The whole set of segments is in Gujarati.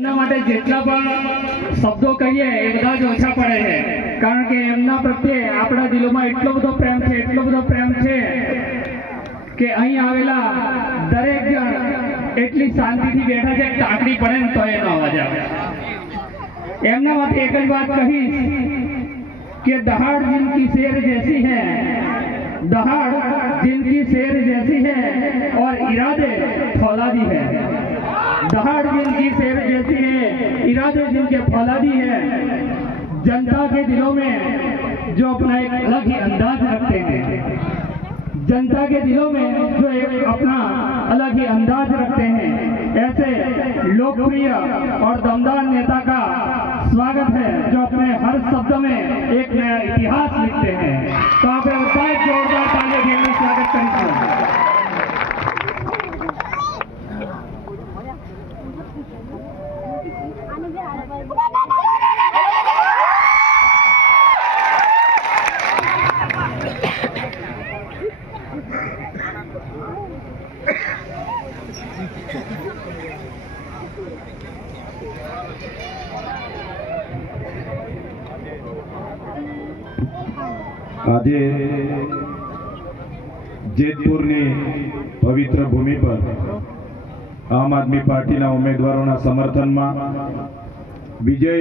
એમના માટે જેટલા પણ શબ્દો કહીએ એ બધા જ ઓછા પડે છે, કારણ કે એમના પ્રત્યે આપણા દિલોમાં એટલો બધો પ્રેમ છે, એટલો બધો પ્રેમ છે કે અહીં આવેલા દરેક જણ એટલી શાંતિથી બેઠા છે, તાકડી પડે ને તો એનો અવાજ આવે। એમના માટે એક જ વાત કહીશ कि दहाड़ जिनकी शेर जैसी है, दहाड़ जिनकी शेर जैसी है और इरादे फौलादी है। दहाड़ जिनकी शेर जैसी है, इरादे जिनके फौलादी है। जनता के दिलों में जो अपना एक अलग ही अंदाज रखते हैं, जनता के दिलों में जो एक अपना अलग ही अंदाज रखते हैं, ऐसे लोकप्रिय और दमदार नेता का स्वागत है जो अपने हर शब्द में एक नया इतिहास लिखते हैं। तो आप जोरदार तालियां देकर स्वागत करेंगे। આજે જેતપુરની પવિત્ર ભૂમિ પર આમ આદમી પાર્ટીના ઉમેદવારોના સમર્થનમાં વિજય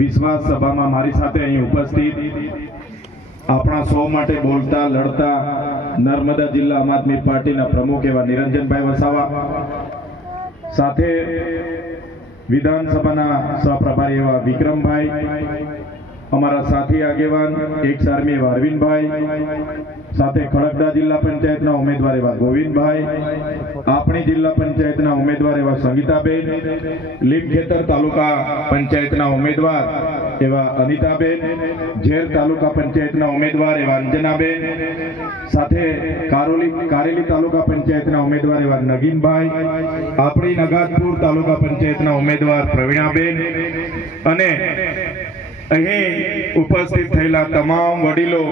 વિશ્વાસ સભામાં મારી સાથે અહીં ઉપસ્થિત આપણા સૌ માટે બોલતા લડતા નર્મદા જિલ્લા આમ આદમી પાર્ટીના પ્રમુખ એવા નિરંજનભાઈ વસાવા, સાથે વિધાનસભાના સહપ્રભારી એવા વિક્રમભાઈ, અમારા સાથી આગેવાન એક્સ આર્મી એવા અરવિંદભાઈ, સાથે ખડકડા જિલ્લા પંચાયતના ઉમેદવાર એવા ગોવિંદભાઈ, આપણી જિલ્લા પંચાયતના ઉમેદવાર એવા સંગીતાબેન, લીમખેતર તાલુકા પંચાયતના ઉમેદવાર એવા અનિતાબેન, ઝેર તાલુકા પંચાયતના ઉમેદવાર એવા અંજનાબેન, સાથે કારેલી તાલુકા પંચાયતના ઉમેદવાર એવા નગીનભાઈ, આપણી નગાતપુર તાલુકા પંચાયતના ઉમેદવાર પ્રવીણાબેન અને અહીં ઉપસ્થિત થયેલા તમામ વડીલો,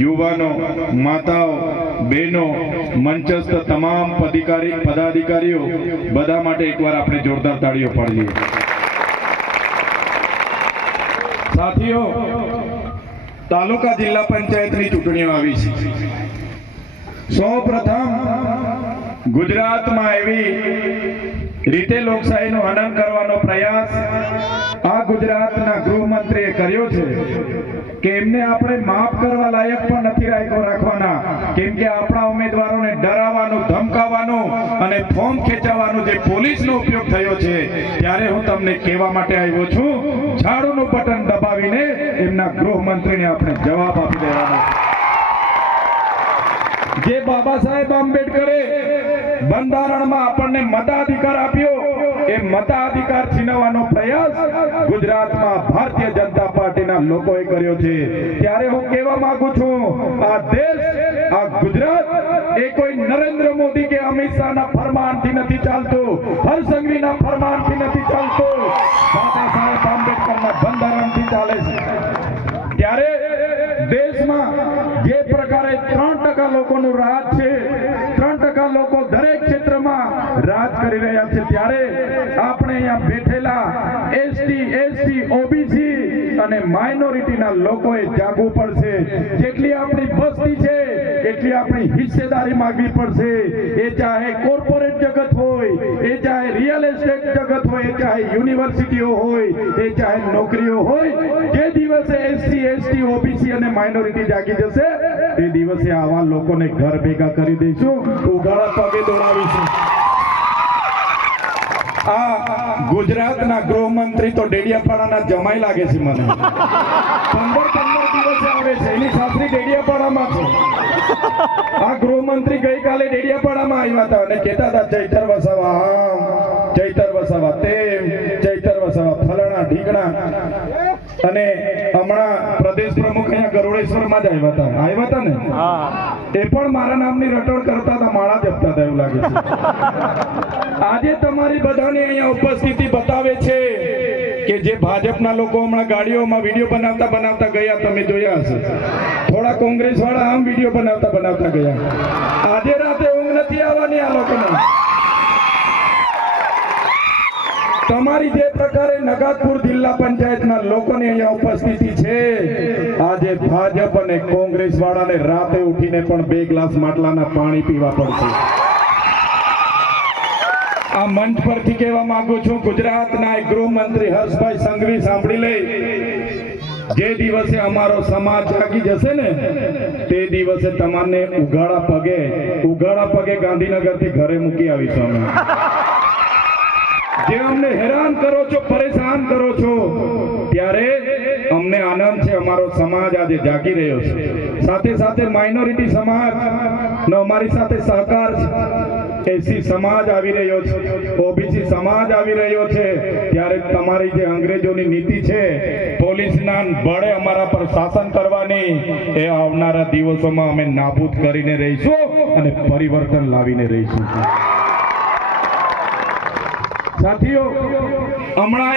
યુવાનો, માતાઓ, બહેનો, મંચસ્થ તમામ પદાધિકારીઓ બધા માટે એકવાર આપણે જોરદાર તાળીઓ પાડીએ। સાથીઓ, તાલુકા જિલ્લા પંચાયતની ચૂંટણીઓ આવી છે। સૌપ્રથમ ગુજરાતમાં એવી રીતે લોકશાહીનું હનન કરવાનો પ્રયાસ આ ગુજરાતના ગૃહમંત્રીએ કર્યો છે કે એમને આપણે માફ કરવા લાયક પણ નથી રાખવાના, કેમ કે આપણા ઉમેદવારોને ડરાવવાનું, ધમકાવવાનું અને ફોર્મ ખેંચાવવાનો જે પોલીસનો ઉપયોગ થયો છે, ત્યારે હું તમને કહેવા માટે આવ્યો છું, ઝાડુનું બટન દબાવીને એમના ગૃહમંત્રીને આપણે જવાબ આપી દેવાનો। જે બાબા સાહેબ આંબેડકરે બંધારણમાં આપણને મતાધિકાર આપ્યો, એ મતાધિકાર છીનવવાનો પ્રયાસ ગુજરાતમાં ભારતીય જનતા પાર્ટીના લોકોએ કર્યો છે। ત્યારે હું કહેવા માંગુ છું, આ દેશ, આ ગુજરાત એ કોઈ નરેન્દ્ર મોદી કે અમિત શાહના ફરમાનથી નથી ચાલતો, હરસંઘવીના ફરમાનથી નથી ચાલતો, બાબા સાહેબ આંબેડકરના બંધારણથી ચાલે છે। ત્યારે દેશમાં જે પ્રકારે 3% લોકોનું રાજ છે, 3% લોકો દરેક ક્ષેત્રમાં રાજ કરી રહ્યા છે, ત્યારે આપણે અહીંયા બેઠેલા એસટી, ઓબીસી અને માઇનોરિટીના લોકોએ જાગવું પડશે। જેટલી આપણી બસ્તી છે એટલી આપણી હિસ્સેદારી માંગવી પડશે। એ ચાહે કોર્પોરેટ જગત હોય, એ ચાહે રિયલ એસ્ટેટ જગત હોય, એ ચાહે યુનિવર્સિટીઓ હોય, એ ચાહે નોકરીઓ હોય, જે દિવસે એસટી, ઓબીસી અને માઇનોરિટી જાગી જશે તે દિવસે આવા લોકોને ઘર ભેગા કરી દઈશું, ઉઘાડા પગે દોડાવીશું। આ ગુજરાતના ગૃહમંત્રી તો ડેડિયાપાડાના જમાઈ લાગે છે મને। 15 દિવસે આવે છે, એની સાસરી ડેડિયાપાડામાં છે। આ ગૃહમંત્રી ગઈકાલે ડેડિયાપાડામાં આવ્યા હતા અને કહેતા હતા, ચૈતર વસાવા આમ, ચૈતર વસાવા તેમ, ચૈતર વસાવા ફલાણા ઢીકણા। અને હમણાં પ્રદેશ પ્રમુખ અહીંયા ગરુડેશ્વરમાં જ આવ્યા હતા ને, એ પણ મારા નામની રટોડ કરતા હતા, માળા જપતા હતા એવું લાગે છે। આજે તમારી બધાની અહીંયા ઉપસ્થિતિ બતાવે છે કે જે ભાજપના લોકો હમણાં ગાડીઓમાં વિડીયો બનાવતા ગયા, તમે જોયા હશે, થોડા કોંગ્રેસ વાળા આમ વિડીયો બનાવતા ગયા। આજે રાતે ઊંઘ નથી આવવાની આ લોકોને। તમારી જે પ્રકારે નગાતપુર જિલ્લા પંચાયતના લોકોની અહીંયા ઉપસ્થિતિ છે, આજે ભાજપ અને કોંગ્રેસ વાળાને રાતે ઉઠીને પણ 2 ગ્લાસ માટલાના પાણી પીવા પડશે. આ મંચ પરથી કહેવા માંગુ છું, ગુજરાતના ગૃહમંત્રી હર્ષભાઈ સંઘવી સાંભળી લે, જે દિવસે અમારો સમાજ જાગી જશે ને તે દિવસે તમને ઉઘાડા પગે ગાંધીનગરથી ઘરે મૂકી આવીશું અમે. જે અમને હેરાન કરો છો, પરેશાન કરો છો, ત્યારે અમને આનંદ છે, અમારો સમાજ આજે જાગી રહ્યો છે. સાથે સાથે માઇનોરિટી સમાજ નો અમારી સાથે સહકાર છે. એસી સમાજ આવી રહ્યો છે, ઓબીસી સમાજ આવી રહ્યો છે. ત્યારે તમારી જે અંગ્રેજોની નીતિ છે, પોલીસના બળે અમારા પર શાસન કરવાની, એ આવનારા દિવસોમાં અમે નાબૂદ કરીને રહીશું અને પરિવર્તન લાવીને રહીશું. સાથીઓ, હમણાં